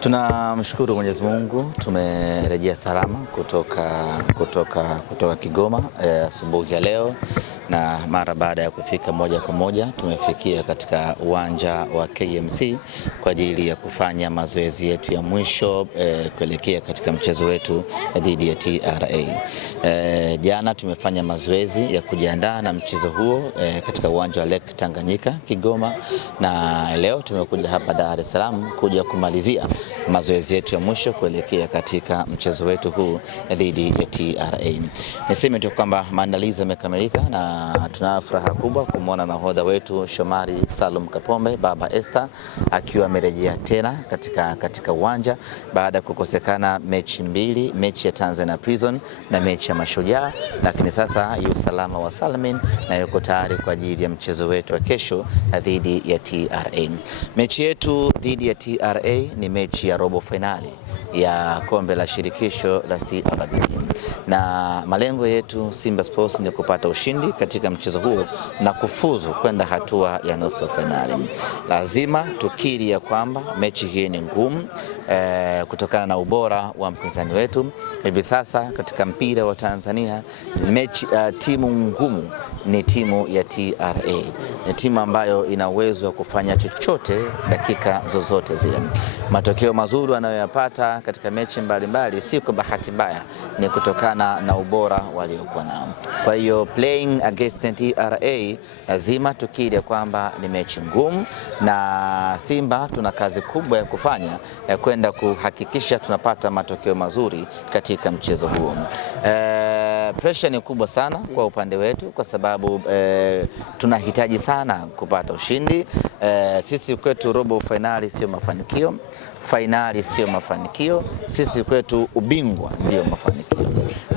Tunamshukuru Mwenyezi Mungu, tumerejea salama kutoka Kigoma asubuhi ya leo, na mara baada ya kufika moja kwa moja tumefikia katika uwanja wa KMC kwa ajili ya kufanya mazoezi yetu ya mwisho kuelekea katika mchezo wetu dhidi ya TRA. Jana tumefanya mazoezi ya kujiandaa na mchezo huo katika uwanja wa Lake Tanganyika Kigoma, na leo tumekuja hapa Dar es Salaam kuja kumalizia mazoezi yetu ya mwisho kuelekea katika mchezo wetu huu dhidi ya TRA. Niseme tu kwamba maandalizi yamekamilika na tuna furaha kubwa kumwona nahodha wetu Shomari Salum Kapombe, Baba Esther, akiwa amerejea tena katika uwanja baada ya kukosekana mechi mbili, mechi ya Tanzania Prison na mechi ya Mashujaa, lakini sasa yu salama wa salmin na yuko tayari kwa ajili ya mchezo wetu wa kesho dhidi ya TRA. Mechi yetu dhidi ya TRA ni mechi ya robo finali ya kombe la shirikisho la CRDB, na malengo yetu Simba Sports ni kupata ushindi katika mchezo huo na kufuzu kwenda hatua ya nusu finali. Lazima tukiri ya kwamba mechi hii ni ngumu kutokana na ubora wa mpinzani wetu. Hivi sasa katika mpira wa Tanzania timu ngumu ni timu ya TRA. Ni timu ambayo ina uwezo wa kufanya chochote dakika zozote zile. Matokeo mazuri wanayoyapata katika mechi mbalimbali si kwa bahati mbaya, ni kutokana na ubora waliokuwa nao. Kwa hiyo playing against TRA lazima tukiri kwamba ni mechi ngumu, na Simba tuna kazi kubwa ya kufanya ya kwenda kuhakikisha tunapata matokeo mazuri katika mchezo huo. Pressure ni kubwa sana kwa upande wetu kwa sababu tunahitaji sana kupata ushindi. Sisi kwetu robo finali sio mafanikio, finali sio mafanikio, sisi kwetu ubingwa ndio mafanikio,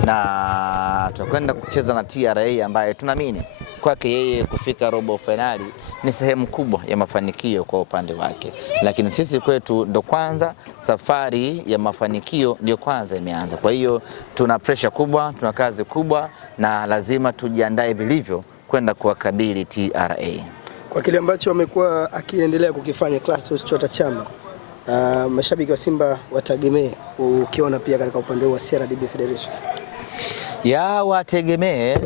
na tutakwenda kucheza na TRA ambaye tunaamini kwake yeye kufika robo finali ni sehemu kubwa ya mafanikio kwa upande wake, lakini sisi kwetu ndo kwanza safari ya mafanikio ndio kwanza imeanza. Kwa hiyo tuna pressure kubwa, tuna kazi kubwa, na lazima tujiandae vilivyo kwenda kuwakabili TRA. Kwa kile ambacho wamekuwa akiendelea kukifanya Clatous Chota Chama, mashabiki wa Simba wategemee ukiona pia katika upande wa CRDB Federation ya wategemee,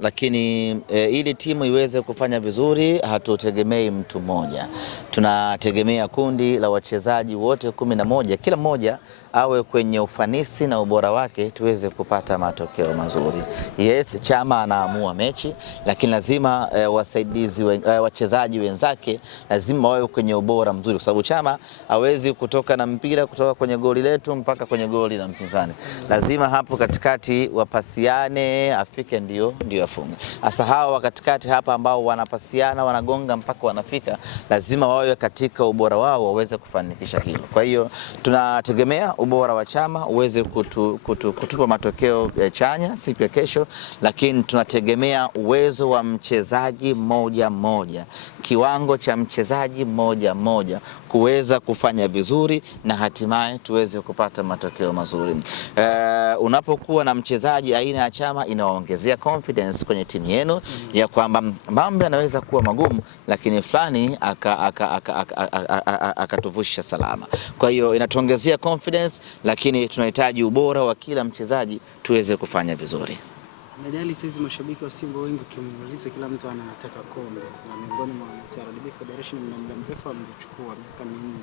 lakini ili timu iweze kufanya vizuri hatutegemei mtu mmoja. Tunategemea kundi la wachezaji wote 11, kila mmoja awe kwenye ufanisi na ubora wake tuweze kupata matokeo mazuri. Yes, Chama anaamua mechi, lakini lazima wasaidizi wachezaji wenzake lazima wawe kwenye ubora mzuri, kwa sababu Chama hawezi kutoka na mpira kutoka kwenye goli letu mpaka kwenye goli la mpinzani. Lazima hapo katikati wapasiane, afike ndio afunge. Hasa hawa katikati hapa ambao wanapasiana, wanagonga mpaka wanafika, lazima wawe katika ubora wao waweze kufanikisha hilo. Kwa hiyo tunategemea ubora wa Chama uweze kutupa matokeo chanya siku ya kesho, lakini tunategemea uwezo wa mchezaji mmoja, kiwango cha mchezaji mmoja kuweza kufanya vizuri na hatimaye tuweze kupata matokeo mazuri. Unapokuwa na mchezaji aina ya Chama inawaongezea confidence kwenye timu yenu ya kwamba mambo yanaweza kuwa magumu, lakini fulani akatuvusha salama. Kwa hiyo inatuongezea confidence, lakini tunahitaji ubora wa kila mchezaji tuweze kufanya vizuri. Medali sasa, mashabiki wa Simba wengi ukimuuliza kila mtu anataka kombe, na miongoni mwa CRDB Federation mna muda mrefu amechukua miaka mingi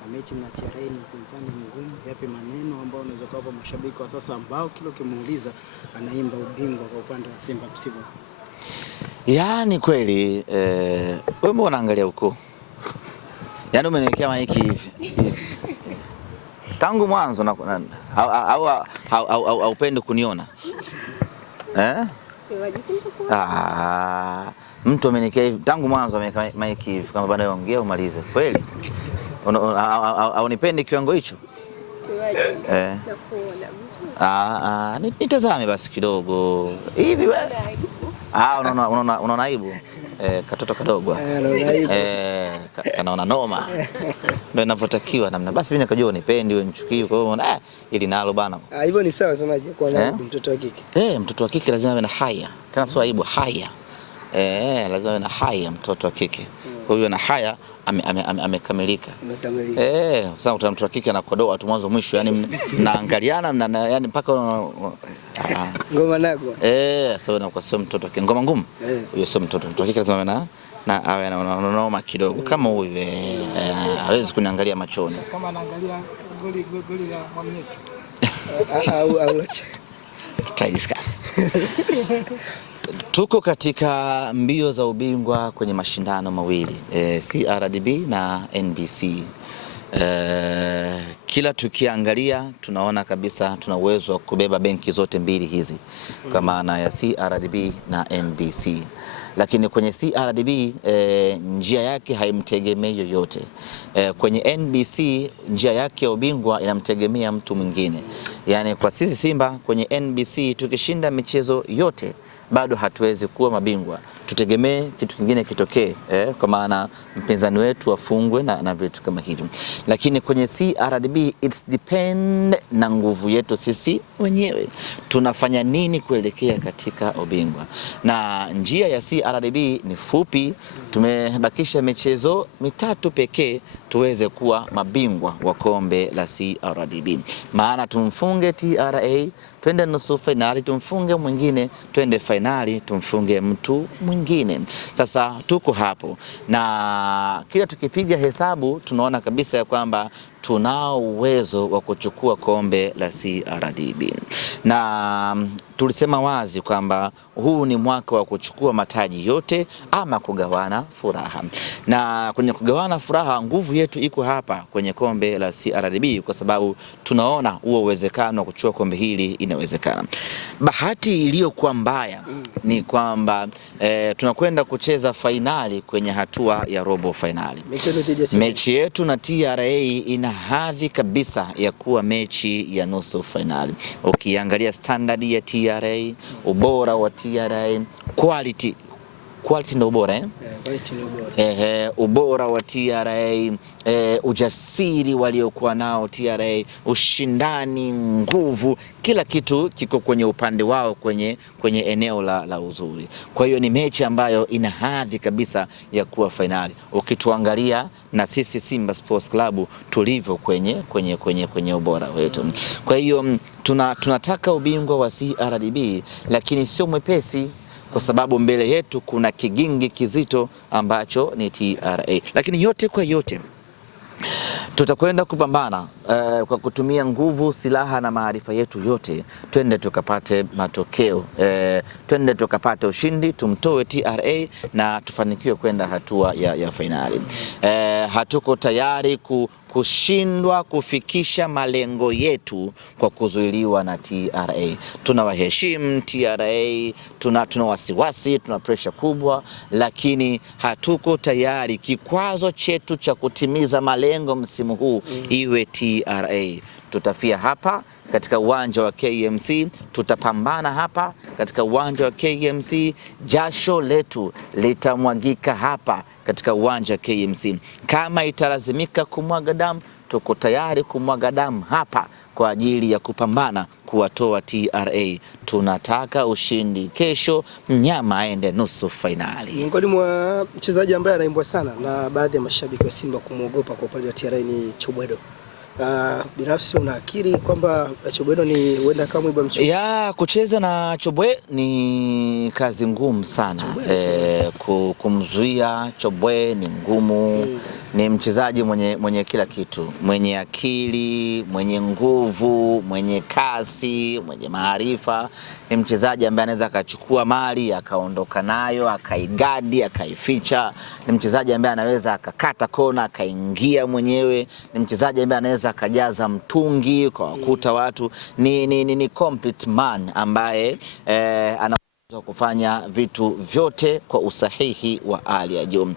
na mechi na TRA ni pinzani ngumu. Yapi maneno ambayo unaweza kuwapa mashabiki wa sasa ambao kila ukimuuliza anaimba ubingwa kwa upande wa Simba msimu? Yaani kweli wewe mbona unaangalia huko? Yaani umeniwekea maiki hivi. Tangu mwanzo na au upende kuniona? Mtu ameniwekea hivi tangu mwanzo, ameweka maiki hivi kama bwana ongea umalize. Kweli? Au nipende kiwango hicho? Nitazame basi kidogo hivi wewe. Unaona aibu? Katoto kadogo kanaona noma, ndio inavyotakiwa namna. Basi mimi nikajua nipendi wewe nichukii, kwa hiyo ili nalo bana hivyo ni sawa. Semaje kwa mtoto wa kike? Mtoto wa kike lazima awe na haya, tena sio aibu, haya lazima awe na haya mtoto wa kike. Kwa hiyo na haya amekamilika. Sasa mtu wa kike anakodoa tu mwanzo mwisho, yani mnaangaliana yani mpaka ngoma nako. Sasa na kwa sio mtoto wake ngoma ngumu. Huyo sio mtoto. Mtu wa kike lazima na awe anaona kidogo kama huyu hawezi kuniangalia machoni. Kama anaangalia goli la Mwamnyeto. Au Tutadiscuss. Tuko katika mbio za ubingwa kwenye mashindano mawili CRDB na NBC. Kila tukiangalia tunaona kabisa tuna uwezo wa kubeba benki zote mbili hizi kwa maana ya CRDB na NBC, lakini kwenye CRDB njia yake haimtegemei yoyote. Kwenye NBC njia yake ya ubingwa inamtegemea mtu mwingine. Yani kwa sisi Simba kwenye NBC tukishinda michezo yote bado hatuwezi kuwa mabingwa, tutegemee kitu kingine kitokee, kwa maana mpinzani wetu afungwe na vitu kama hivyo. Lakini kwenye CRDB it's depend na nguvu yetu sisi wenyewe, tunafanya nini kuelekea katika ubingwa. Na njia ya CRDB ni fupi, tumebakisha michezo mitatu pekee tuweze kuwa mabingwa wa kombe la CRDB. Maana tumfunge TRA twende nusu finali, tumfunge mwingine twende finali, tumfunge mtu mwingine. Sasa tuko hapo na kila tukipiga hesabu tunaona kabisa ya kwamba tunao uwezo wa kuchukua kombe la CRDB. Na tulisema wazi kwamba huu ni mwaka wa kuchukua mataji yote ama kugawana furaha. Na kwenye kugawana furaha nguvu yetu iko hapa kwenye kombe la CRDB, kwa sababu tunaona huo uwezekano wa kuchukua kombe hili inawezekana. Bahati iliyokuwa mbaya ni kwamba tunakwenda kucheza fainali kwenye hatua ya robo fainali. Mechi yetu na TRA ina hadhi kabisa ya kuwa mechi ya nusu fainali. Ukiangalia standard ya TRA, ubora wa TRA, quality ndio ubora ubora wa TRA, ujasiri waliokuwa nao TRA, ushindani, nguvu, kila kitu kiko kwenye upande wao kwenye eneo la uzuri. Kwa hiyo ni mechi ambayo ina hadhi kabisa ya kuwa fainali. Ukituangalia na sisi Simba Sports Club tulivyo kwenye ubora wetu. Kwa hiyo tunataka ubingwa wa CRDB, lakini sio mwepesi, kwa sababu mbele yetu kuna kigingi kizito ambacho ni TRA. Lakini yote kwa yote tutakwenda kupambana kwa kutumia nguvu, silaha na maarifa yetu yote, twende tukapate matokeo, twende tukapate ushindi, tumtoe TRA na tufanikiwe kwenda hatua ya fainali. Hatuko tayari kushindwa kufikisha malengo yetu kwa kuzuiliwa na TRA. Tunawaheshimu TRA, tuna wasiwasi, tuna pressure kubwa, lakini hatuko tayari kikwazo chetu cha kutimiza malengo msimu huu iwe TRA. Tutafia hapa katika uwanja wa KMC, tutapambana hapa katika uwanja wa KMC, jasho letu litamwagika hapa katika uwanja wa KMC. Kama italazimika kumwaga damu, tuko tayari kumwaga damu hapa kwa ajili ya kupambana kuwatoa TRA. Tunataka ushindi kesho, mnyama aende nusu fainali. Miongoni mwa mchezaji ambaye anaimbwa sana na baadhi ya mashabiki wa Simba kumwogopa kwa upande wa TRA ni Chobwedo. Binafsi unaakiri kwamba Chobwedo ni huenda kama mwiba mchezo? Kucheza na Chobwe ni kazi ngumu sana. Kumzuia Chobwe ni ngumu. Ni mchezaji mwenye kila kitu, mwenye akili, mwenye nguvu, mwenye kasi, mwenye maarifa. Ni mchezaji ambaye anaweza akachukua mali akaondoka nayo, akaigadi, akaificha. Ni mchezaji ambaye anaweza akakata kona akaingia mwenyewe. Ni mchezaji ambaye anaweza akajaza mtungi kwa wakuta watu. Ni complete man ambaye ana kufanya vitu vyote kwa usahihi wa hali ya juu.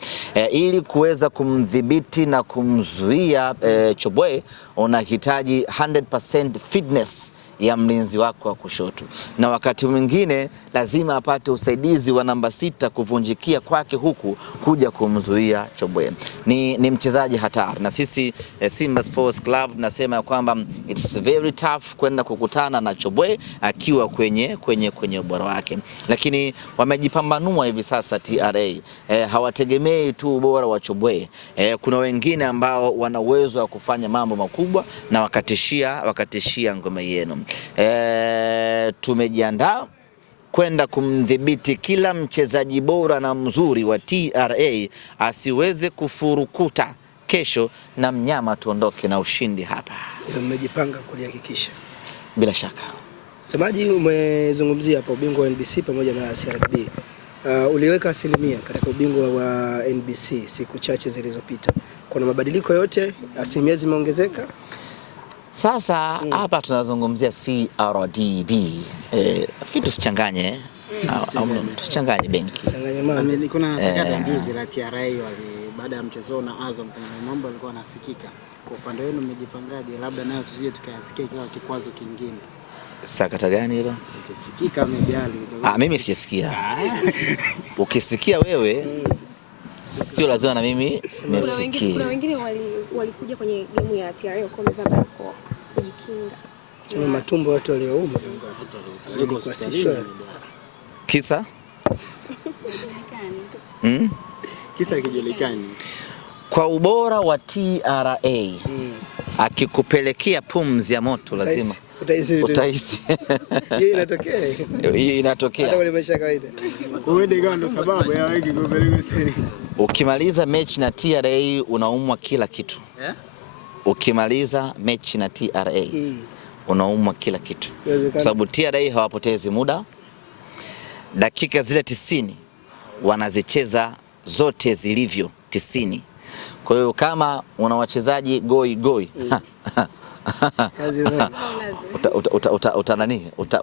Ili kuweza kumdhibiti na kumzuia Chobwe unahitaji 100% fitness ya mlinzi wako wa kushoto, na wakati mwingine lazima apate usaidizi wa namba 6 kuvunjikia kwake huku kuja kumzuia Chobwe. Ni mchezaji hatari, na sisi Simba Sports Club nasema kwamba it's very tough kwenda kukutana na Chobwe akiwa kwenye ubora wake, lakini wamejipambanua hivi sasa TRA. Hawategemei tu ubora wa Chobwe. Kuna wengine ambao wana uwezo wa kufanya mambo makubwa na wakatishia ngome yenu. Tumejiandaa kwenda kumdhibiti kila mchezaji bora na mzuri wa TRA asiweze kufurukuta kesho na mnyama tuondoke na ushindi hapa. Mmejipanga kulihakikisha? Bila shaka. Semaji, umezungumzia hapa ubingwa wa NBC pamoja na CRDB. Uliweka asilimia katika ubingwa wa NBC siku chache zilizopita. Kuna mabadiliko yote? Asilimia zimeongezeka? Sasa hapa tunazungumzia CRDB. Nafikiri tusichanganye. Tusichanganye benki. Kuna sakata ndizi la TRA baada ya mchezo na Azam, kuna mambo yalikuwa yanasikika. Kwa upande wenu mmejipangaje, labda nayo tusije tukayasikia kila kikwazo kingine? Sakata gani hilo? Ukisikika mediali. Mimi sijasikia. Ukisikia wewe sio lazima na mimi nisikie. Kuna wengine walikuja kwenye game ya TRA kwa wamevaa barakoa kujikinga. Sema matumbo watu waliouma. Kisa? Kisa kijulikani. Kwa ubora wa TRA akikupelekea pumzi ya moto lazima utahisi. Hii inatokea. Hii inatokea. Hata wale maisha kawaida. Uende gando sababu ya wengi kupeleka seri. Ukimaliza mechi na TRA unaumwa kila kitu. Ukimaliza mechi na TRA unaumwa kila kitu. Kwa sababu TRA hawapotezi muda. Dakika zile 90 wanazicheza zote zilivyo 90. Kwa hiyo kama una wachezaji goi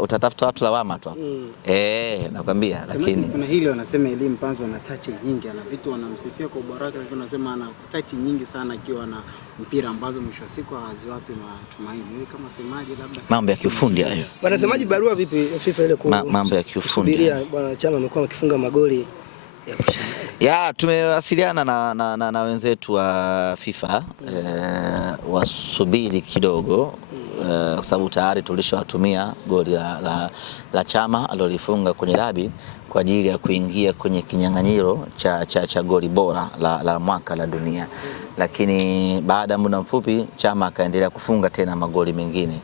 utatafuta watu lawama tu. Nakwambia. Lakini kuna hili wanasema Elie Mpanzu ana touch nyingi, ana vitu wanamsifia kwa ubora wake, lakini wanasema ana touch nyingi sana akiwa na mpira ambazo mwisho wa siku haziwapi matumaini. Wewe kama semaji, labda mambo ya kiufundi hayo. Wanasemaji barua vipi FIFA ile mambo ya kiufundi. Bwana Chama amekuwa akifunga magoli ya tumewasiliana na wenzetu wa FIFA wasubiri kidogo kwa sababu tayari tulishawatumia goli la Chama alilolifunga kwenye dabi kwa ajili ya kuingia kwenye kinyang'anyiro cha goli bora la mwaka la dunia, lakini baada ya muda mfupi Chama akaendelea kufunga tena magoli mengine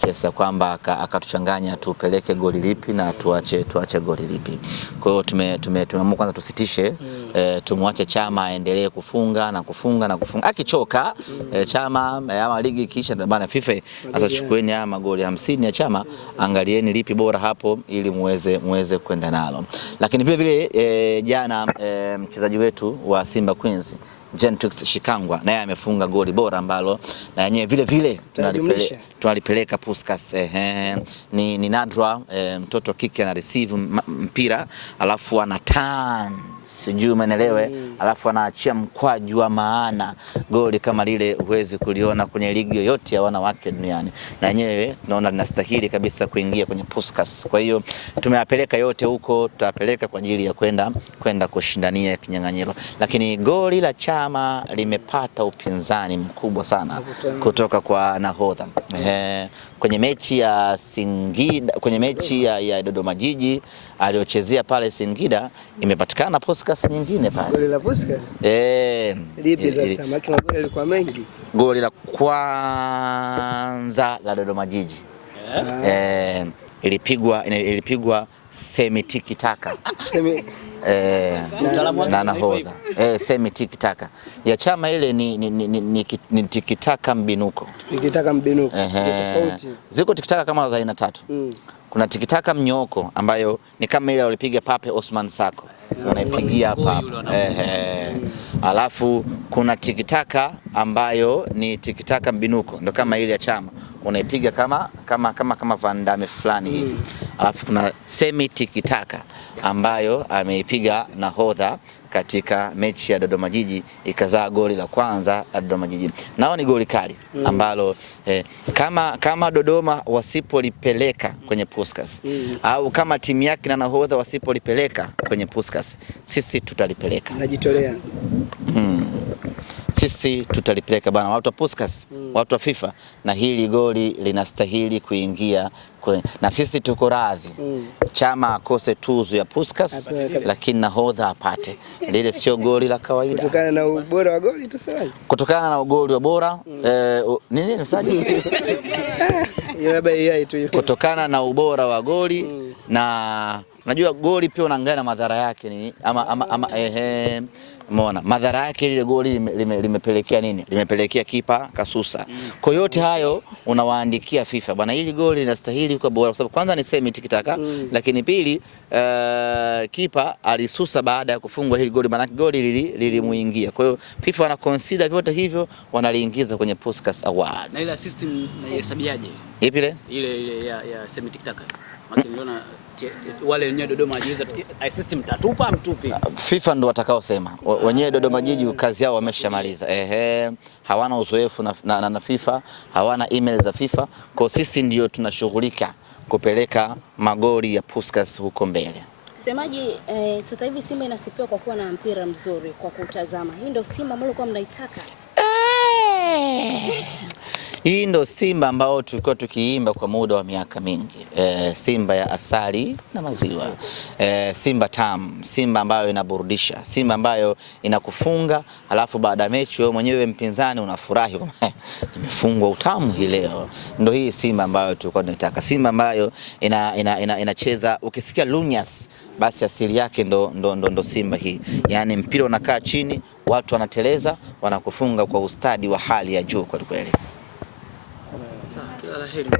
kiasi kwamba akatuchanganya tupeleke goli lipi na tuache goli lipi. Kwa hiyo tumeamua kwanza tusitishe, tumwache Chama aendelee kufunga na kufunga. Akichoka Chama ama ligi kisha bana FIFA sasa chukueni haya magoli 50 ya Chama, angalieni lipi bora hapo ili muweze kwenda nalo. Lakini vile vile jana mchezaji wetu wa Simba Queens Gentrix Shikangwa naye amefunga goli bora ambalo na yenyewe vile vile tunalipeleka Puskas. Ni nadra mtoto kike ana receive mpira alafu ana turn, sijui umeelewa, alafu anaachia mkwaju wa maana. Goli kama lile huwezi kuliona kwenye ligi yoyote ya wanawake duniani, na yenyewe tunaona linastahili kabisa kuingia kwenye Puskas. Kwa hiyo tumeyapeleka yote huko, tutapeleka kwa ajili ya kwenda kushindania kinyang'anyiro. Lakini goli la Chama limepata upinzani mkubwa sana kutoka kwa nahodha. Kwenye mechi ya Singida, kwenye mechi ya Dodoma Jiji aliochezea pale Singida, imepatikana Puskas nyingine pale. Goli la Puskas? Lipi sasa? Magoli yalikuwa mengi. Goli la kwanza la Dodoma Jiji ilipigwa semi tiki taka. Na nahodha. Semi tiki taka. Ya Chama ile ni tiki taka mbinuko. Tiki taka mbinuko. Tofauti. Ziko tiki taka kama za aina 3. Kuna tiki taka mnyoko ambayo ni kama ile walipiga Pape Osman Sako. Unaipigia hapa. Alafu kuna tikitaka ambayo ni tikitaka mbinuko, ndio kama ile ya Chama unaipiga kama Van Damme fulani hivi. Alafu kuna semi tikitaka ambayo ameipiga nahodha katika mechi ya Dodoma Jiji ikazaa goli la kwanza la Dodoma Jiji. Nao ni goli kali ambalo kama Dodoma wasipolipeleka kwenye Puskas au kama timu yake na nahodha wasipolipeleka kwenye Puskas, sisi tutalipeleka. Najitolea. Sisi tutalipeleka bwana, watu wa Puskas, watu wa FIFA, na hili goli linastahili kuingia na sisi tuko radhi Chama akose tuzo ya Puskas, lakini nahodha apate. Lile sio goli la kawaida. Kutokana na ubora wa goli tuseme. Kutokana na goli wa bora nini msaji? Kutokana na ubora wa goli na najua goli pia unaangalia na madhara yake ni umeona madhara yake. Ile goli limepelekea nini? Limepelekea kipa kasusa. Kwa yote hayo unawaandikia FIFA bwana, hili goli linastahili kwa bora, kwa sababu kwanza ni semi tikitaka, lakini pili kipa alisusa baada ya kufungwa hili goli, maana goli lilimuingia. Kwa hiyo FIFA wana consider vyote hivyo, wanaliingiza kwenye Puskas Awards. Na ile system naihesabiaje? Ipi ile? Ile ya semi tikitaka. Maana wale wenyewe Dodoma Jiji system tatupa mtupi. FIFA ndo watakaosema. Wenyewe Dodoma Jiji kazi yao wameshamaliza. Hawana uzoefu na FIFA, hawana email za FIFA. Kwa sisi ndio tunashughulika kupeleka magoli ya Puskas huko mbele. Semaji, sasa hivi Simba inasifiwa kwa kuwa na mpira mzuri kwa kutazama. Hii ndio Simba ambayo kwa mnaitaka? Hii ndo Simba ambao tulikuwa tukiimba kwa muda wa miaka mingi. Simba ya asali na maziwa. Simba tamu, Simba ambayo inaburudisha, Simba ambayo inakufunga, alafu baada ya mechi wewe mwenyewe mpinzani unafurahi kama nimefungwa utamu hii leo. Ndo hii Simba ambayo tulikuwa tunataka. Simba ambayo inacheza ukisikia lunyas basi asili yake ndo Simba hii. Yaani mpira unakaa chini, watu wanateleza, wanakufunga kwa ustadi wa hali ya juu kwa kweli. Kila la heri.